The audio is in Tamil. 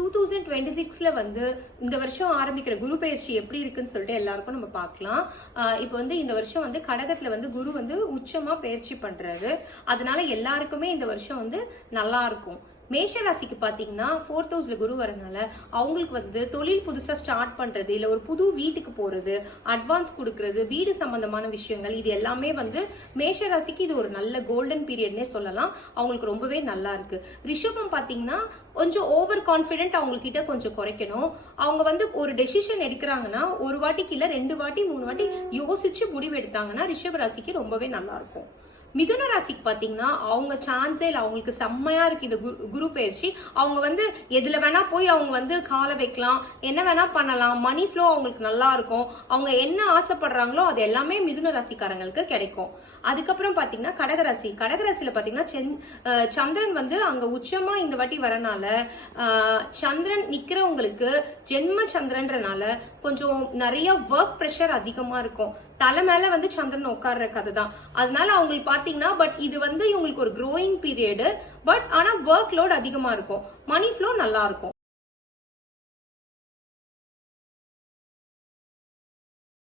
2026ல வந்து இந்த வருஷம் ஆரம்பிக்கிற குரு பயிற்சி எப்படி இருக்குன்னு சொல்லிட்டு எல்லாருக்கும் நம்ம பார்க்கலாம். இப்போ வந்து இந்த வருஷம் வந்து கடகத்துல வந்து குரு வந்து உச்சமா பயிற்சி பண்றாரு. அதனால எல்லாருக்குமே இந்த வருஷம் வந்து நல்லா இருக்கும். மேஷ ராசிக்கு பாத்தீங்கன்னா 4th ஹவுஸ்ல குரு வரனால அவங்களுக்கு வந்து தொழில் புதுசா ஸ்டார்ட் பண்றது, இல்ல ஒரு புது வீட்டுக்கு போறது, அட்வான்ஸ் கொடுக்கறது, வீடு சம்பந்தமான விஷயங்கள், இது எல்லாமே வந்து மேஷ ராசிக்கு இது ஒரு நல்ல கோல்டன் பீரியட்னே சொல்லலாம். அவங்களுக்கு ரொம்பவே நல்லா இருக்கு. ரிஷபம் பாத்தீங்கன்னா கொஞ்சம் ஓவர் கான்பிடென்ட் அவங்க கிட்ட கொஞ்சம் குறைக்கணும். அவங்க வந்து ஒரு டெசிஷன் எடுக்கிறாங்கன்னா ஒரு வாட்டிக்கு இல்ல 2 வாட்டி 3 வாட்டி யோசிச்சு முடிவு எடுத்தாங்கன்னா ரிஷப ராசிக்கு ரொம்பவே நல்லா இருக்கும். மிதுன ராசிக்கு பாத்தீங்கன்னா அவங்க சான்ஸே இல்லை, அவங்களுக்கு செம்மையா இருக்கு இந்த குரு பயிற்சி. அவங்க வந்து எதுல வேணா போய் அவங்க வந்து காலை வைக்கலாம், என்ன வேணா பண்ணலாம், மணி ஃப்ளோ அவங்களுக்கு நல்லா இருக்கும். அவங்க என்ன ஆசைப்படுறாங்களோ அது எல்லாமே மிதுன ராசிக்காரங்களுக்கு கிடைக்கும். அதுக்கப்புறம் பாத்தீங்கன்னா கடகராசியில பாத்தீங்கன்னா சந்திரன் வந்து அங்க உச்சமா இந்த வாட்டி வரனால சந்திரன் நிக்கிறவங்களுக்கு ஜென்ம சந்திரன்றனால கொஞ்சம் நிறைய ஒர்க் ப்ரெஷர் அதிகமா இருக்கும். தலை மேல வந்து சந்திரன் உட்கார்ற கதை தான். அதனால அவங்களுக்கு பாத்தீங்கன்னா பட் இது வந்து இவங்களுக்கு ஒரு க்ரோயிங் பீரியடு. பட் ஆனா ஒர்க் லோட் அதிகமா இருக்கும், மணி ஃப்ளோ நல்லா இருக்கும்.